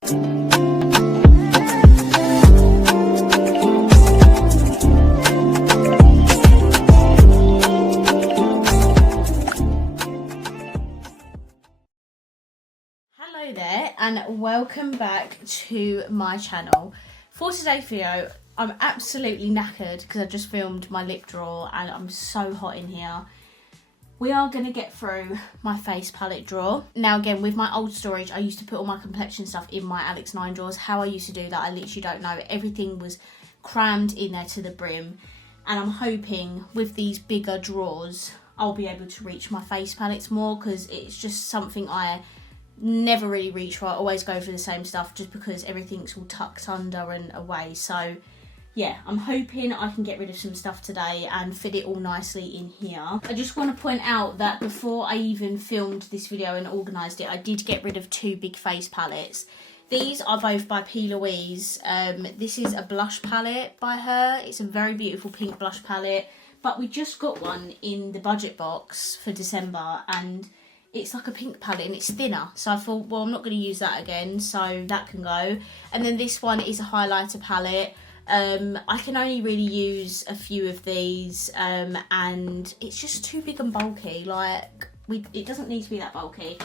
Hello there and welcome back to my channel. For today's video, I'm absolutely knackered because I just filmed my lip drawer and I'm so hot in here. We are going to get through my face palette drawer. Now again, with my old storage, I used to put all my complexion stuff in my Alex 9 drawers. How I used to do that, I literally don't know. Everything was crammed in there to the brim. And I'm hoping with these bigger drawers, I'll be able to reach my face palettes more because it's just something I never really reach for. I always go for the same stuff just because everything's all tucked under and away. So yeah, I'm hoping I can get rid of some stuff today and fit it all nicely in here. I just want to point out that before I even filmed this video and organised it, I did get rid of two big face palettes. These are both by P. Louise. This is a blush palette by her. It's a very beautiful pink blush palette, but we just got one in the budget box for December and it's like a pink palette and it's thinner. So I thought, well, I'm not going to use that again, so that can go. And then this one is a highlighter palette. I can only really use a few of these and it's just too big and bulky. Like, it doesn't need to be that bulky.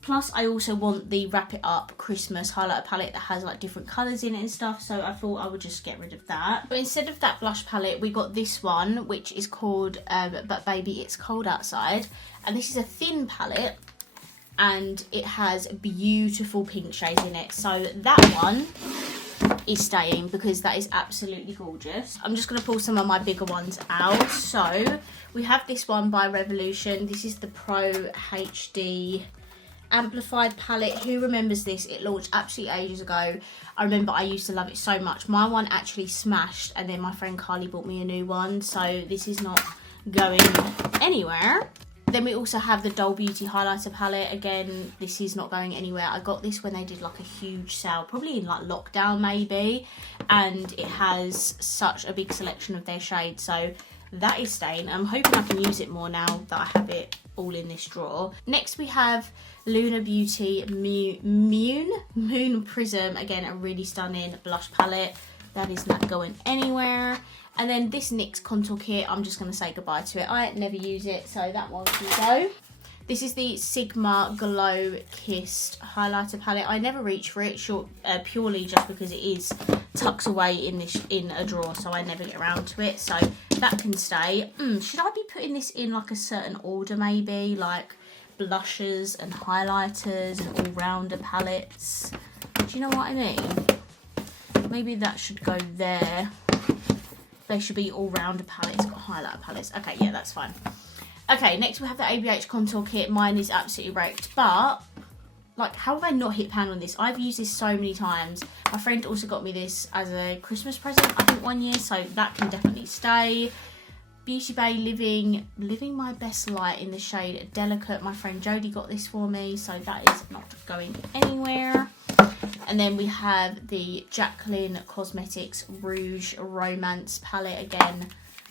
Plus, I also want the Wrap It Up Christmas highlighter palette that has like different colours in it and stuff. So I thought I would just get rid of that. But instead of that blush palette, we got this one, which is called But Baby It's Cold Outside. And this is a thin palette and it has beautiful pink shades in it. So that one is staying because that is absolutely gorgeous. I'm just going to pull some of my bigger ones out. So we have this one by Revolution. This is the Pro HD Amplified palette. Who remembers this? It launched absolutely ages ago. I remember I used to love it so much. My one actually smashed and then my friend Carly bought me a new one. So this is not going anywhere. Then we also have the Doll Beauty highlighter palette. Again, this is not going anywhere. I got this when they did like a huge sale, probably in like lockdown maybe, and it has such a big selection of their shades, so that is staying. I'm hoping I can use it more now that I have it all in this drawer. Next we have Luna Beauty Moon Prism. Again, a really stunning blush palette. That is not going anywhere. And then this NYX contour kit, I'm just going to say goodbye to it. I never use it, so that one can go. This is the Sigma Glow Kissed highlighter palette. I never reach for it, purely just because it is tucked away in a drawer, so I never get around to it. So that can stay. Should I be putting this in like a certain order maybe? Like blushes and highlighters and all-rounder palettes? Do you know what I mean? Maybe that should go there. They should be all-rounder palettes, got highlighter palettes. Okay, yeah, that's fine. Okay, next we have the ABH contour kit. Mine is absolutely wrecked, but like, how have I not hit pan on this? I've used this so many times. My friend also got me this as a Christmas present, I think, one year, so that can definitely stay. Beauty Bay Living My Best Light in the shade Delicate. My friend Jodie got this for me, so that is not going anywhere. And then we have the Jacqueline Cosmetics Rouge Romance palette. Again,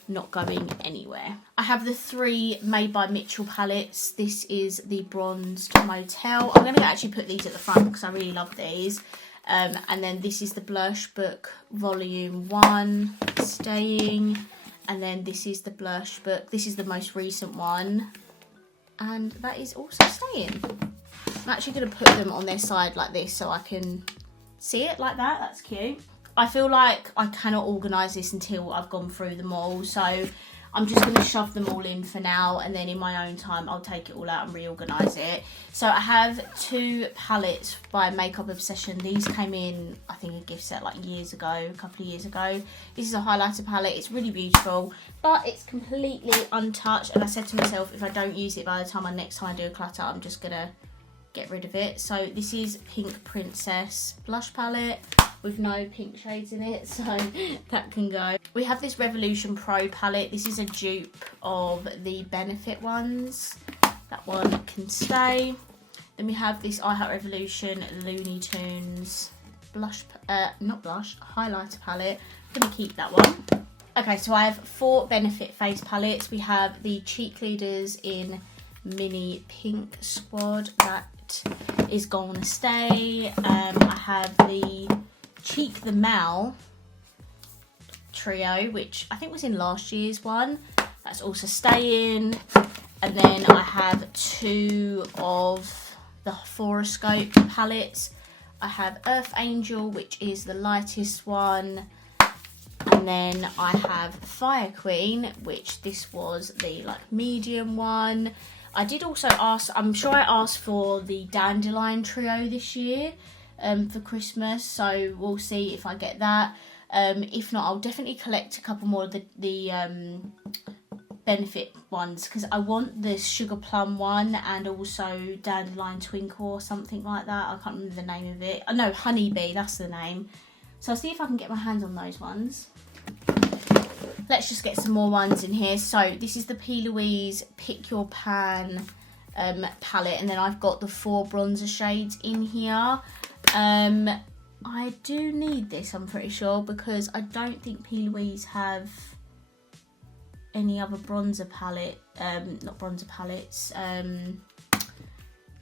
not going anywhere. I have the three Made by Mitchell palettes. This is the Bronzed Motel. I'm going to actually put these at the front because I really love these. And then this is the Blush Book Volume 1, staying. And then this is the Blush Book. This is the most recent one. And that is also staying. I'm actually going to put them on their side like this so I can see it like that. That's cute. I feel like I cannot organise this until I've gone through them all. So I'm just going to shove them all in for now. And then in my own time, I'll take it all out and reorganise it. So I have two palettes by Makeup Obsession. These came in, I think, a gift set like years ago, a couple of years ago. This is a highlighter palette. It's really beautiful, but it's completely untouched. And I said to myself, if I don't use it by the time next time I do a clutter, I'm just going to get rid of it. So this is Pink Princess blush palette with no pink shades in it, so that can go. We have this Revolution Pro palette. This is a dupe of the Benefit ones. That one can stay. Then we have this I Heart Revolution Looney Tunes blush, not blush, highlighter palette. I'm gonna keep that one. Okay, so I have 4 Benefit face palettes. We have the Cheek Leaders in Mini Pink Squad. That is gonna stay. I have the Cheek the Mal trio, which I think was in last year's one. That's also staying. And then I have 2 of the Horoscope palettes. I have Earth Angel, which is the lightest one. And then I have Fire Queen, which this was the like medium one. I did also ask, I'm sure I asked for the Dandelion trio this year for Christmas. So we'll see if I get that. If not, I'll definitely collect a couple more of the Benefit ones, because I want the Sugar Plum one and also Dandelion Twinkle or something like that. I can't remember the name of it. Oh no, Honeybee, that's the name. So I'll see if I can get my hands on those ones. Let's just get some more ones in here. So this is the P. Louise Pick Your Pan palette, and then I've got the 4 bronzer shades in here. I do need this, I'm pretty sure, because I don't think P. Louise have any other bronzer palette, not bronzer palettes,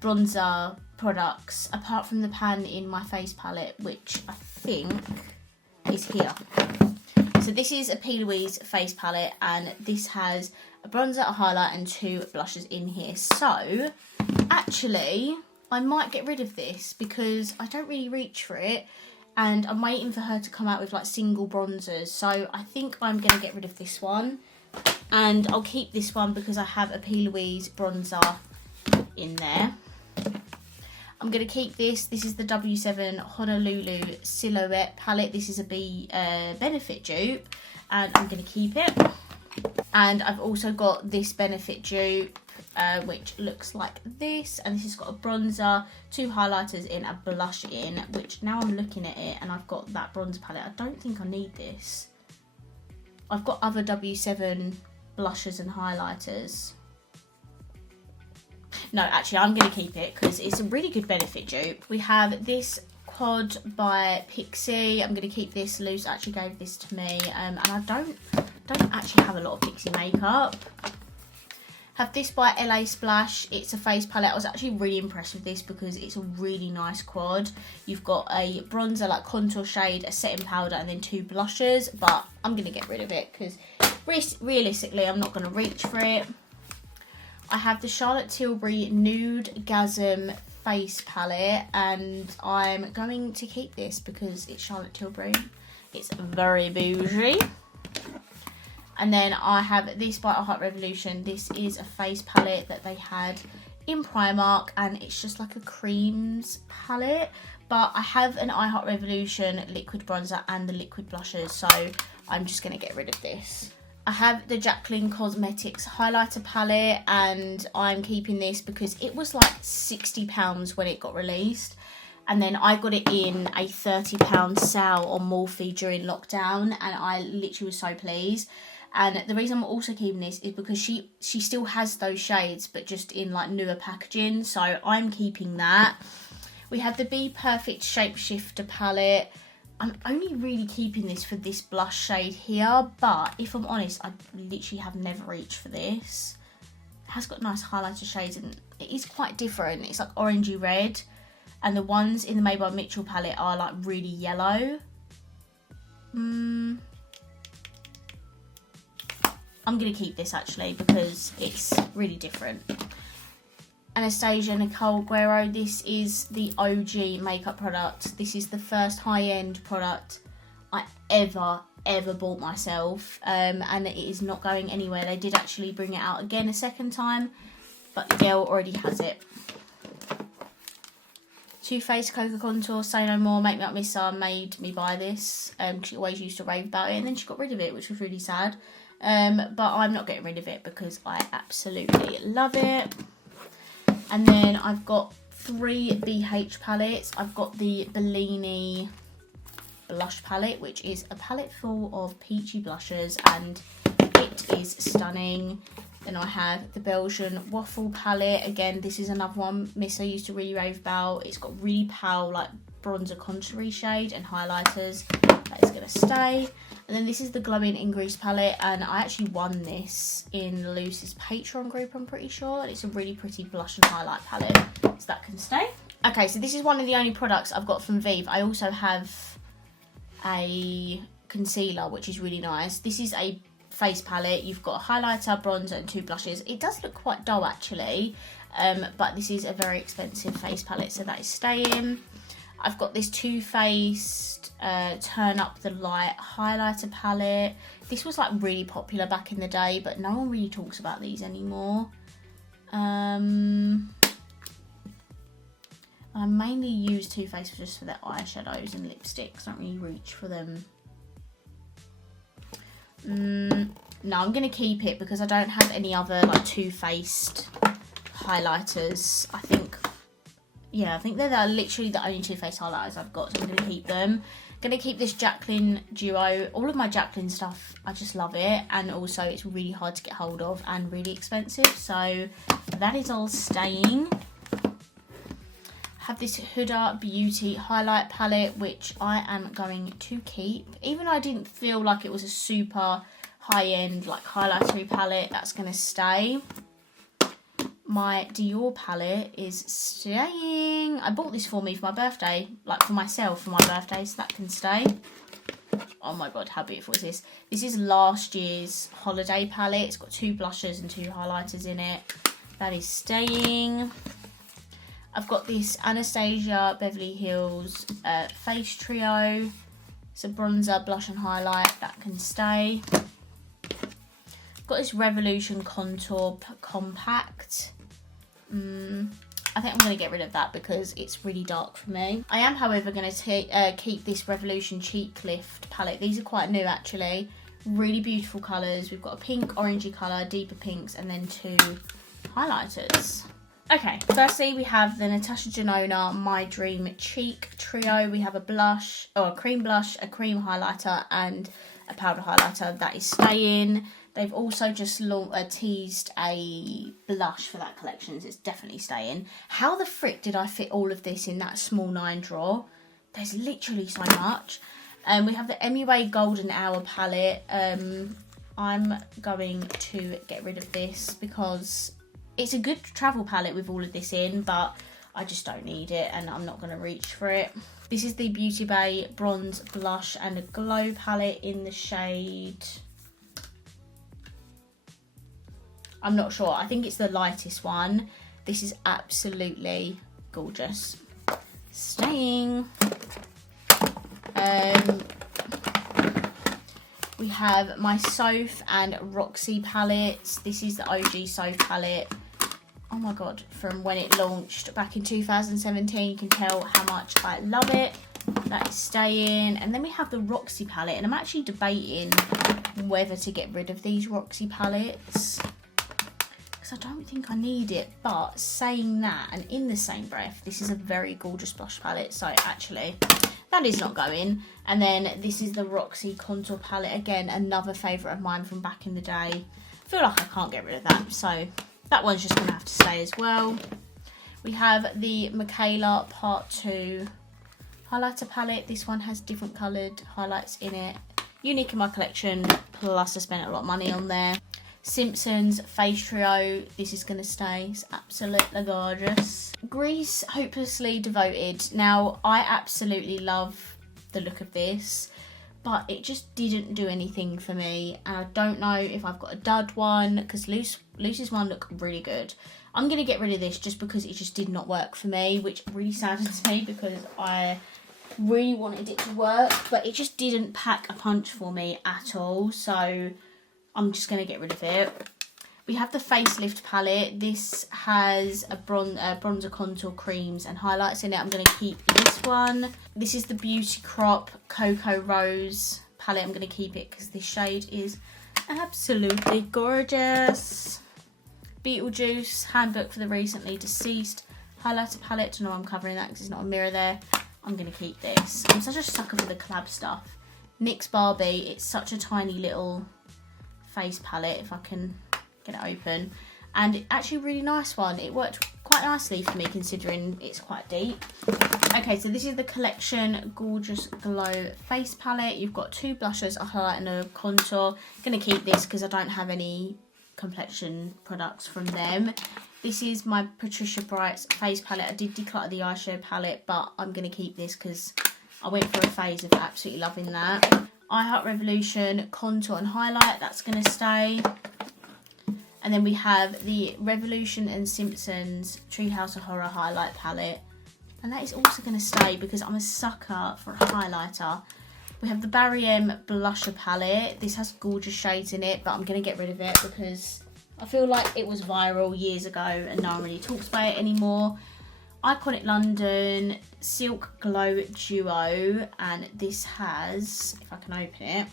bronzer products, apart from the pan in my face palette, which I think is here. So this is a P. Louise face palette, and this has a bronzer, a highlight, and 2 blushes in here. So, actually, I might get rid of this because I don't really reach for it, and I'm waiting for her to come out with like single bronzers. So I think I'm going to get rid of this one. And I'll keep this one because I have a P. Louise bronzer in there. I'm going to keep this. This is the W7 Honolulu Silhouette palette. This is a Benefit dupe, and I'm going to keep it. And I've also got this Benefit dupe, which looks like this. And this has got a bronzer, 2 highlighters in, a blush in, which now I'm looking at it and I've got that bronzer palette. I don't think I need this. I've got other W7 blushes and highlighters. No, actually, I'm going to keep it because it's a really good Benefit dupe. We have this Quad by Pixie. I'm going to keep this. Luce actually gave this to me, and I don't actually have a lot of Pixie makeup. Have this by LA Splash. It's a face palette. I was actually really impressed with this because it's a really nice quad. You've got a bronzer, like contour shade, a setting powder, and then 2 blushes. But I'm going to get rid of it because realistically, I'm not going to reach for it. I have the Charlotte Tilbury Nude Gasm face palette, and I'm going to keep this because it's Charlotte Tilbury. It's very bougie. And then I have this by Heart Revolution. This is a face palette that they had in Primark, and it's just like a creams palette. But I have an I Heart Revolution liquid bronzer and the liquid blushes, so I'm just going to get rid of this. I have the Jaclyn Cosmetics highlighter palette, and I'm keeping this because it was like £60 when it got released. And then I got it in a £30 sale on Morphe during lockdown, and I literally was so pleased. And the reason I'm also keeping this is because she still has those shades, but just in like newer packaging. So I'm keeping that. We have the Be Perfect Shapeshifter palette. I'm only really keeping this for this blush shade here, but if I'm honest, I literally have never reached for this. It has got nice highlighter shades, and it is quite different. It's like orangey red, and the ones in the Made by Mitchell palette are like really yellow. I'm going to keep this actually because it's really different. Anastasia Nicole Guerrero. This is the OG makeup product. This is the first high-end product I ever bought myself, and it is not going anywhere. They did actually bring it out again a second time, but the girl already has it. Too Faced Cocoa Contour Say No More Make Me Up Miss Summer made me buy this. She always used to rave about it, and then she got rid of it, which was really sad. But I'm not getting rid of it because I absolutely love it. And then I've got 3 BH palettes. I've got the Bellini blush palette, which is a palette full of peachy blushes, and it is stunning. Then I have the Belgian Waffle palette. Again, this is another one Miss I used to really rave about. It's got really pale, like bronzer contoury shade and highlighters. That is going to stay. And then this is the Glowing in Grease palette, and I actually won this in Luce's Patreon group, I'm pretty sure. And it's a really pretty blush and highlight palette, so that can stay. Okay, so this is one of the only products I've got from Vive. I also have a concealer, which is really nice. This is a face palette. You've got a highlighter, bronzer and 2 blushes. It does look quite dull actually, but this is a very expensive face palette, so that is staying. I've got this Too Faced Turn Up the Light highlighter palette. This was like really popular back in the day, but no one really talks about these anymore. I mainly use Too Faced just for their eyeshadows and lipsticks. I don't really reach for them. No, I'm going to keep it because I don't have any other like Too Faced highlighters. I think they're literally the only Too Faced highlighters I've got, so I'm going to keep them. I'm going to keep this Jaclyn Duo. All of my Jaclyn stuff, I just love it, and also it's really hard to get hold of and really expensive, so that is all staying. Have this Huda Beauty highlight palette, which I am going to keep. Even though I didn't feel like it was a super high-end like highlightery palette, that's going to stay. My Dior palette is staying. I bought this for me for my birthday, like for myself for my birthday, so that can stay. Oh my god, how beautiful is this? This is last year's holiday palette. It's got 2 blushes and 2 highlighters in it. That is staying. I've got this Anastasia Beverly Hills face trio. It's a bronzer, blush and highlight. That can stay. I've got this Revolution Contour Compact. I think I'm going to get rid of that because it's really dark for me. I am, however, going to keep this Revolution Cheek Lift palette. These are quite new, actually. Really beautiful colours. We've got a pink, orangey colour, deeper pinks, and then 2 highlighters. Okay, firstly, we have the Natasha Janona My Dream Cheek Trio. We have a blush, or a cream blush, a cream highlighter, and a powder highlighter. That is staying. They've also just teased a blush for that collection, so it's definitely staying. How the frick did I fit all of this in that small 9 drawer? There's literally so much. We have the MUA Golden Hour palette. I'm going to get rid of this because it's a good travel palette with all of this in, but I just don't need it and I'm not going to reach for it. This is the Beauty Bay Bronze Blush and a Glow palette in the shade... I'm not sure. I think it's the lightest one. This is absolutely gorgeous. Staying. We have my Soph and Roxy palettes. This is the OG Soph palette. Oh my god, from when it launched back in 2017, you can tell how much I love it. That is staying. And then we have the Roxy palette, and I'm actually debating whether to get rid of these Roxy palettes, I don't think I need it. But saying that, and in the same breath, this is a very gorgeous blush palette, so actually that is not going. And then this is the Roxy contour palette, again another favourite of mine from back in the day. I feel like I can't get rid of that, so that one's just going to have to stay as well. We have the Michaela Part 2 highlighter palette. This one has different coloured highlights in it, unique in my collection, plus I spent a lot of money on there. Simpsons Face Trio, this is going to stay. It's absolutely gorgeous. Grease Hopelessly Devoted. Now, I absolutely love the look of this, but it just didn't do anything for me. And I don't know if I've got a dud one, because Lucy's one looked really good. I'm going to get rid of this just because it just did not work for me, which really saddens me because I really wanted it to work, but it just didn't pack a punch for me at all. So I'm just going to get rid of it. We have the Facelift palette. This has a bronzer contour creams and highlights in it. I'm going to keep this one. This is the Beauty Crop Cocoa Rose palette. I'm going to keep it because this shade is absolutely gorgeous. Beetlejuice Handbook for the Recently Deceased highlighter palette. I don't know why I'm covering that because there's not a mirror there. I'm going to keep this. I'm such a sucker for the collab stuff. NYX Barbie. It's such a tiny little face palette, if I can get it open, and it's actually a really nice one. It worked quite nicely for me considering it's quite deep. Okay, so this is the Collection Gorgeous Glow face palette. You've got 2 blushes, a highlight and a contour. I'm going to keep this because I don't have any complexion products from them. This is my Patricia Bright's face palette. I did declutter the eyeshadow palette, but I'm going to keep this because I went through a phase of absolutely loving that. I Heart Revolution Contour and Highlight, that's going to stay. And then we have the Revolution and Simpsons Treehouse of Horror Highlight Palette. And that is also going to stay because I'm a sucker for a highlighter. We have the Barry M Blusher Palette. This has gorgeous shades in it, but I'm going to get rid of it because I feel like it was viral years ago and no one really talks about it anymore. Iconic London Silk Glow Duo, and this has, if I can open it,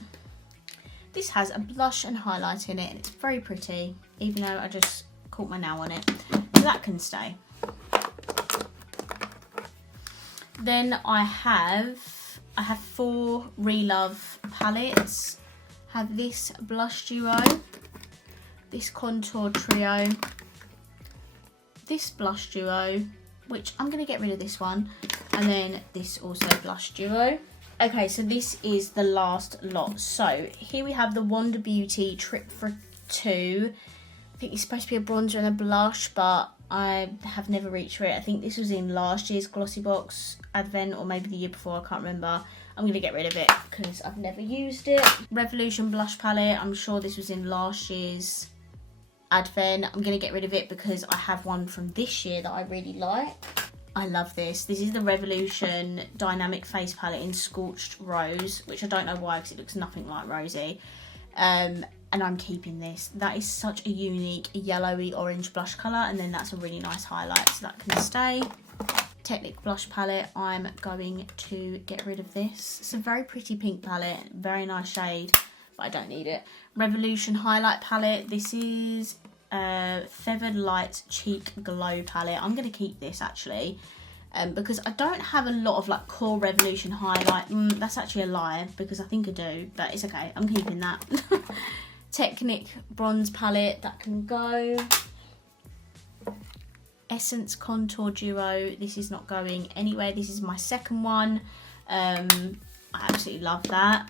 this has a blush and highlight in it, and it's very pretty, even though I just caught my nail on it. So that can stay. Then I have 4 Relove palettes. Have this blush duo, this contour trio, this blush duo, which I'm going to get rid of this one, and then this also blush duo. Okay, so this is the last lot. So here we have the Wonder Beauty Trip for 2. I think it's supposed to be a bronzer and a blush, but I have never reached for it. I think this was in last year's Glossy Box Advent, or maybe the year before, I can't remember. I'm going to get rid of it because I've never used it. Revolution Blush Palette, I'm sure this was in last year's Advent. I'm going to get rid of it because I have one from this year that I really like. I love this. This is the Revolution Dynamic Face Palette in Scorched Rose, which I don't know why because it looks nothing like rosy. And I'm keeping this. That is such a unique yellowy orange blush colour, and then that's a really nice highlight, so that can stay. Technic Blush Palette, I'm going to get rid of this. It's a very pretty pink palette, very nice shade, but I don't need it. Revolution Highlight Palette, this is Feathered Light Cheek Glow Palette. I'm going to keep this actually, because I don't have a lot of like core Revolution highlight. That's actually a lie because I think I do, but it's okay, I'm keeping that. Technic Bronze Palette, that can go. Essence Contour Duo, this is not going anywhere. This is my second one. I absolutely love that.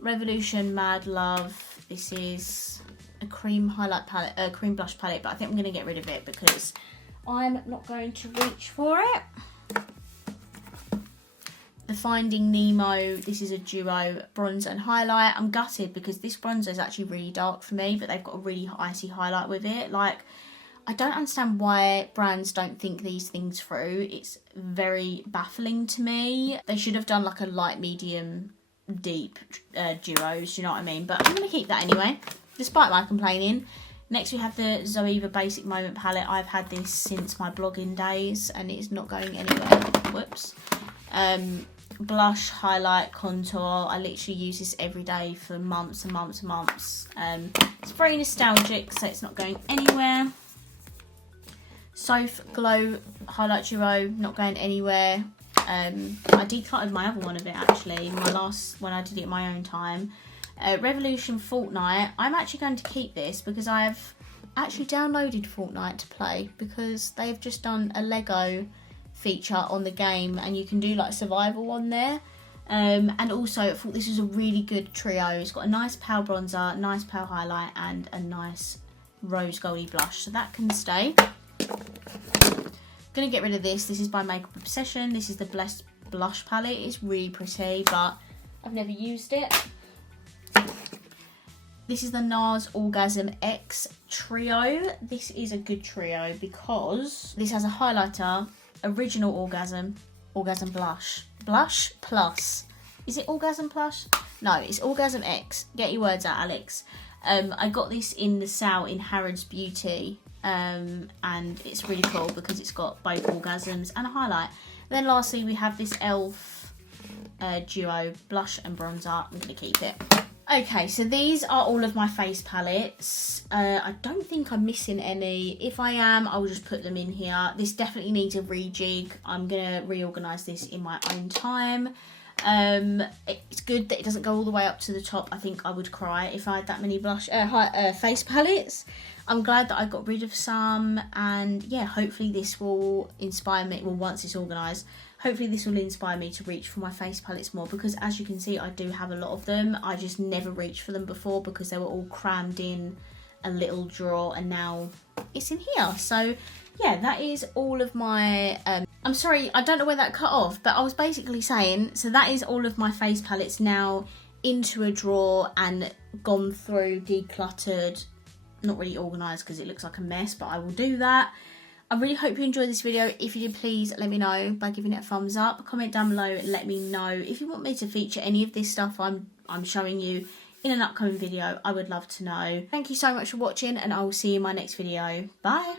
Revolution Mad Love, this is a cream highlight palette, cream blush palette, but I think I'm going to get rid of it because I'm not going to reach for it. The Finding Nemo, this is a duo bronzer and highlight. I'm gutted because this bronzer is actually really dark for me, but they've got a really icy highlight with it. Like, I don't understand why brands don't think these things through. It's very baffling to me. They should have done like a light, medium, deep duos, you know what I mean? But I'm going to keep that anyway, despite my complaining. Next we have the Zoeva Basic Moment palette. I've had this since my blogging days and it's not going anywhere. Whoops. Blush, highlight, contour. I literally use this every day for months and months and months. It's very nostalgic, so it's not going anywhere. Soph Glow Highlight Duo, not going anywhere. I decluttered my other one of it actually, my last, when I did it in my own time. Revolution Fortnite, I'm actually going to keep this because I've actually downloaded Fortnite to play because they've just done a Lego feature on the game and you can do like survival on there. And also I thought this was a really good trio. It's got a nice pale bronzer, nice pale highlight and a nice rose goldy blush, so that can stay. Gonna get rid of this. This is by Makeup Obsession. This is the Blessed Blush palette. It's really pretty, but I've never used it. This is the NARS Orgasm X Trio. This is a good trio because this has a highlighter, Original Orgasm, Orgasm Blush, Blush Plus. Is it Orgasm Plus? No, it's Orgasm X. Get your words out, Alex. I got this in the sale in Harrods Beauty. And it's really cool because it's got both orgasms and a highlight. Then lastly we have this e.l.f. Duo blush and bronzer. I'm going to keep it. Okay, so these are all of my face palettes. I don't think I'm missing any. If I am, I will just put them in here. This definitely needs a rejig. I'm going to reorganise this in my own time. It's good that it doesn't go all the way up to the top. I think I would cry if I had that many blush face palettes. I'm glad that I got rid of some, and yeah, hopefully this will inspire me. Well, once it's organised, hopefully this will inspire me to reach for my face palettes more, because as you can see I do have a lot of them. I just never reached for them before because they were all crammed in a little drawer, and now it's in here. So yeah, that is all of my I'm sorry, I don't know where that cut off, but I was basically saying, so that is all of my face palettes now into a drawer and gone through, decluttered, not really organised because it looks like a mess, but I will do that. I really hope you enjoyed this video. If you did, please let me know by giving it a thumbs up. Comment down below and let me know if you want me to feature any of this stuff I'm showing you in an upcoming video. I would love to know. Thank you so much for watching, and I will see you in my next video. Bye.